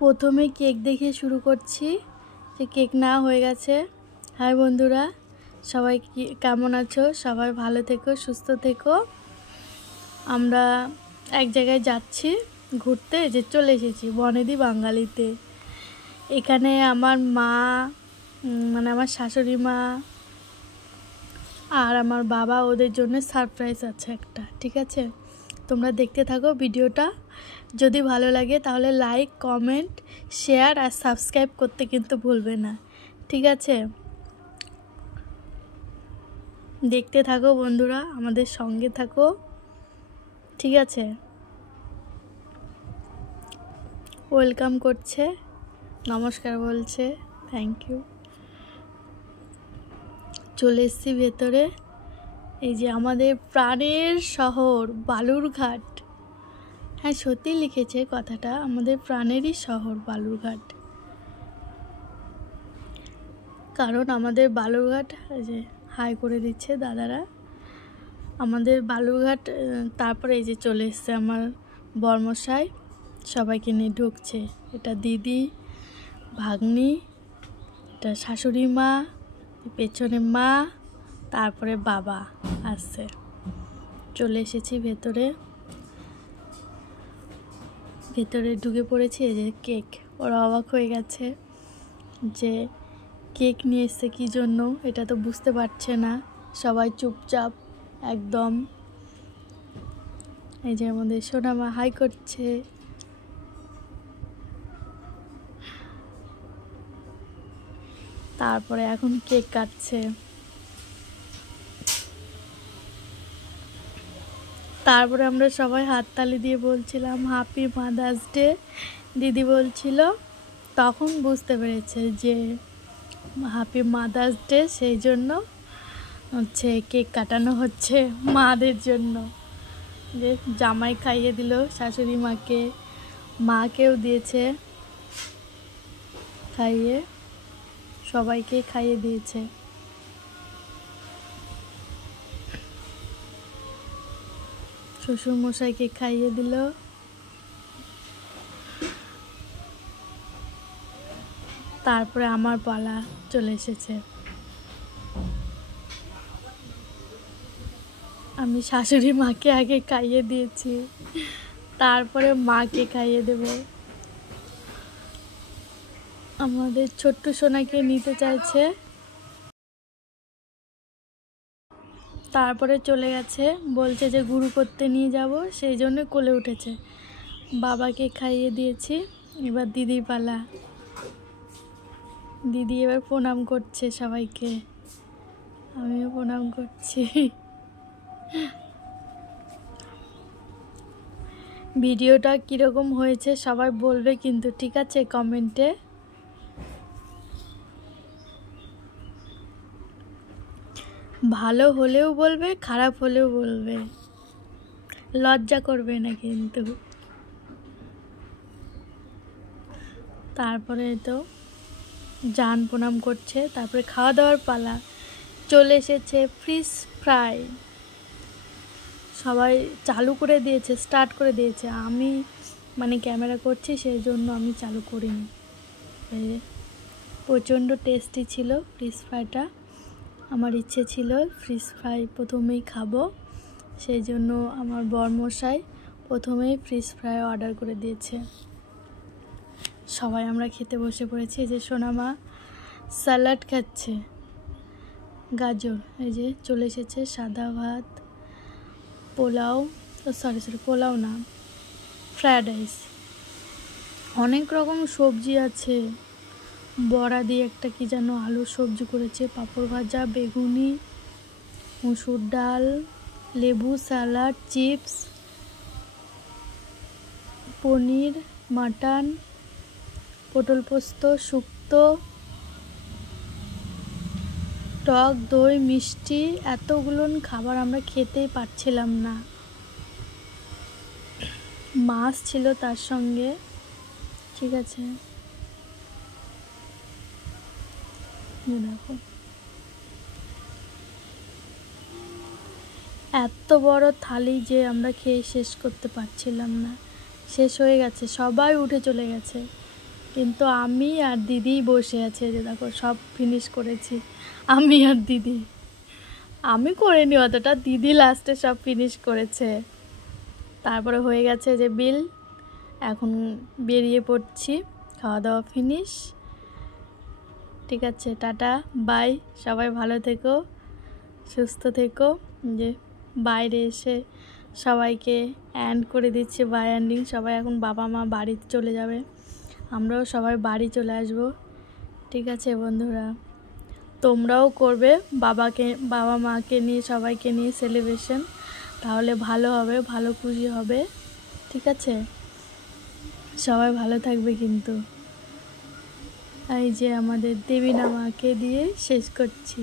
প্রথমে কেক দেখে শুরু করছি, যে কেক না হয়ে গেছে। হাই বন্ধুরা, সবাই কেমন আছো? সবাই ভালো থেকো, সুস্থ থেকো। আমরা এক জায়গায় যাচ্ছি ঘুরতে, যে চলে এসেছি বনেদি বাঙালিতে। এখানে আমার মা, মানে আমার শাশুড়ি মা আর আমার বাবা, ওদের জন্য সারপ্রাইজ আছে একটা, ঠিক আছে? তোমরা দেখতে থাকো ভিডিওটা। যদি ভালো লাগে তাহলে লাইক, কমেন্ট, শেয়ার আর সাবস্ক্রাইব করতে কিন্তু ভুলবে না, ঠিক আছে? দেখতে থাকো বন্ধুরা, আমাদের সঙ্গে থাকো, ঠিক আছে? ওয়েলকাম করছে, নমস্কার বলছে, থ্যাংক ইউ। চলে এসেছি ভেতরে। এই যে আমাদের প্রাণের শহর বালুরঘাট। হ্যাঁ, সত্যি লিখেছে কথাটা, আমাদের প্রাণেরই শহর বালুরঘাট। কারণ আমাদের বালুরঘাট, যে হাই করে দিচ্ছে দাদারা, আমাদের বালুরঘাট। তারপরে এই যে চলে এসছে আমার বর্মশাই, সবাইকে নিয়ে ঢুকছে। এটা দিদি, ভাগ্নি, এটা শাশুড়ি মা, পেছনে মা, তারপরে বাবা আসছে। চলে এসেছি ভেতরে ঢুকে পড়েছি। এই যে কেক, ওরা অবাক হয়ে গেছে যে কেক নিয়ে এসছে কী জন্য, এটা তো বুঝতে পারছে না। সবাই চুপচাপ একদম। এই যে আমাদের সোনামা হাই করছে। তারপরে এখন কেক কাটছে। তারপরে আমরা সবাই হাততালি দিয়ে বলছিলাম হ্যাপি মাদার্স ডে। দিদি বলছিল, তখন বুঝতে পেরেছে যে হ্যাপি মাদার্স ডে, সেই জন্য হচ্ছে কেক কাটানো হচ্ছে মাদের জন্য। যে জামাই খাইয়ে দিল শাশুড়ি মাকে, মাকেও দিয়েছে খাইয়ে, সবাইকে খাইয়ে দিয়েছে। শ্বশুরমশাইকে খাইয়ে দিল। তারপরে আমার পালা চলে এসেছে। আমি শাশুড়ি মাকে আগে খাইয়ে দিয়েছি, তারপরে মাকে খাইয়ে দেব। আমাদের ছোট্ট সোনাকে নিতে চাইছে, তারপরে চলে গেছে, বলছে যে গুরু করতে নিয়ে যাব, সেই জন্য কোলে উঠেছে। বাবাকে খাইয়ে দিয়েছি, এবার দিদির পালা। দিদি এবার প্রণাম করছে সবাইকে, আমিও প্রণাম করছি। ভিডিওটা কীরকম হয়েছে সবাই বলবে কিন্তু, ঠিক আছে? কমেন্টে। ভালো হলেও বলবে, খারাপ হলেও বলবে, লজ্জা করবে না কিন্তু। তারপরে তো জান প্রণাম করছে, তারপরে খাওয়া দাওয়ার পালা। চলে এসেছে ফিশ ফ্রাই, সবাই চালু করে দিয়েছে, স্টার্ট করে দিয়েছে। আমি মানে ক্যামেরা করছি, সেই জন্য আমি চালু করিনি। প্রচণ্ড টেস্টি ছিল ফিশ ফ্রাইটা। আমার ইচ্ছে ছিল ফিশ ফ্রাই প্রথমেই খাবো, সেই জন্য আমার বরমশাই প্রথমেই ফিশ ফ্রাই অর্ডার করে দিয়েছে। সবাই আমরা খেতে বসে পড়েছি। এই যে সোনামা স্যালাড খাচ্ছে, গাজর। এই যে চলে এসেছে সাদা ভাত, পোলাও, সরি পোলাও না, ফ্রায়েড রাইস, অনেক রকম সবজি আছে। বড়া দিয়ে একটা কি যেন আলুর সবজি করেছে, পাঁপড় ভাজা, বেগুনি, মুসুর ডাল, লেবু, স্যালাড, চিপস, পনির, মাটন, পটল পোস্ত, শুক্তো, টক দই, মিষ্টি। এতগুলো খাবার আমরা খেতেই পারছিলাম না। মাছ ছিল তার সঙ্গে, ঠিক আছে? দেখো এত বড় থালি যে আমরা খেয়ে শেষ করতে পারছিলাম না, শেষ হয়ে গেছে, সবাই উঠে চলে গেছে। কিন্তু আমি আর দিদি বসে আছে, যে দেখো সব ফিনিশ করেছি আমি আর দিদি। আমি করিনি অতটা, দিদি লাস্টে সব ফিনিশ করেছে। তারপরে হয়ে গেছে যে বিল, এখন বেরিয়ে পড়ছি, খাওয়া দাওয়া ফিনিশ। ঠিক আছে, টাটা বাই, সবাই ভালো থেকো, সুস্থ থেকো। যে বাইরে এসে সবাইকে অ্যান্ড করে দিচ্ছি, বাই অ্যান্ডিং। সবাই এখন বাবা মা বাড়িতে চলে যাবে, আমরাও সবাই বাড়ি চলে আসবো। ঠিক আছে বন্ধুরা, তোমরাও করবে বাবা মাকে নিয়ে, সবাইকে নিয়ে সেলিব্রেশন, তাহলে ভালো হবে, ভালো খুশি হবে। ঠিক আছে, সবাই ভালো থাকবে কিন্তু। এই যে আমাদের দেবীনা মাকে দিয়ে শেষ করছি।